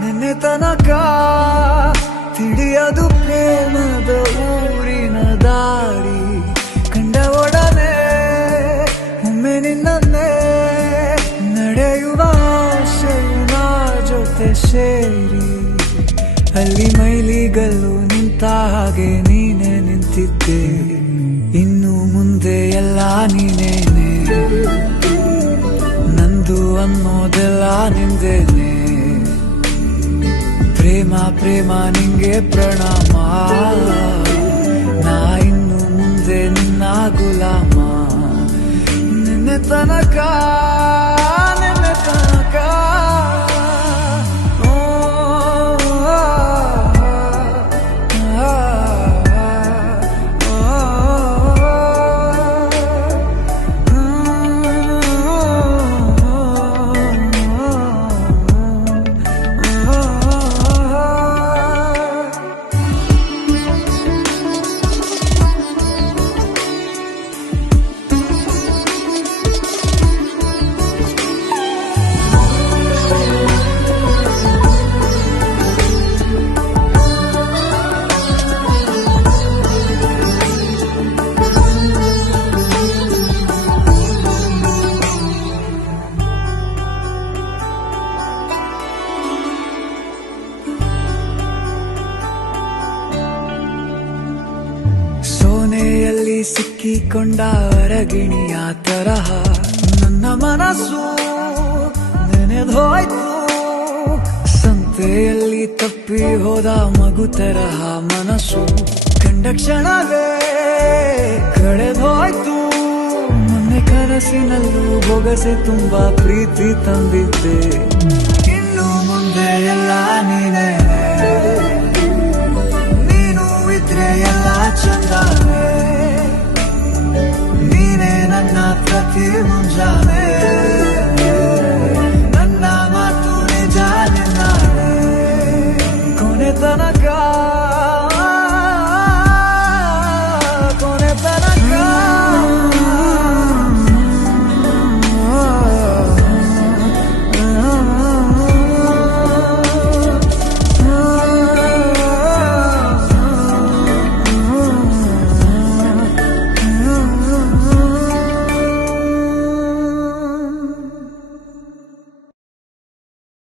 ನಿನ್ನೆ ತನಕ ತಿಳಿಯದು ಪ್ರೇಮದ ಊರಿನ ದಾರಿ. ಕಂಡ ಒಡನೆ ಒಮ್ಮೆ ನಿನ್ನೇ ನಡೆಯುವ ಆಸೆಯ ಜೊತೆ ಸೇರಿ, ಅಲ್ಲಿ ಮೈಲಿಗಲ್ಲು ನಿಂತ ಹಾಗೆ ನೀನೆ ನಿಂತಿದ್ದೆ. ಇನ್ನು ಮುಂದೆ ಎಲ್ಲ ನೀನೇನೆ, ನಂದು ಅನ್ನೋದೆಲ್ಲ ನಿಂದೇನೆ. ಪ್ರೇಮ ಪ್ರೇಮ ನಿಂಗೆ ಪ್ರಣಾಮ, ನಾ ಇನ್ನು ಮುಂದೆ ನಿನ್ನ ಗುಲಾಮ. ನಿನ್ನೆ ತನಕ ನಿನ್ನೆ ತನಕ ಸೋನೆಯಲ್ಲಿ ಸಿಕ್ಕಿಕೊಂಡ ಹೊರಗಿಣಿಯ ತರಹ ನನ್ನ ಮನಸ್ಸು ನೆನೆದೋಯ್ತು. ಸಂತೆಯಲ್ಲಿ ತಪ್ಪಿ ಹೋದ ಮಗು ತರಹ ಮನಸ್ಸು ಕಂಡ ಕ್ಷಣವೇ ಕಳೆದೋಯ್ತು. ಮೊನ್ನೆ ಕನಸಿನಲ್ಲೂ ಬೊಗಸೆ ತುಂಬಾ ಪ್ರೀತಿ ತಂದಿದ್ದೆ. ಇನ್ನು ಮುಂದೆ ಎಲ್ಲ ನೀನೇ, ನೀನು ಇದ್ರೆ ಎಲ್ಲ ಚಂದಾನೆ. ನೀನೇ ನನ್ನ ಪ್ರತಿ ಮುಂಜಾನೆ.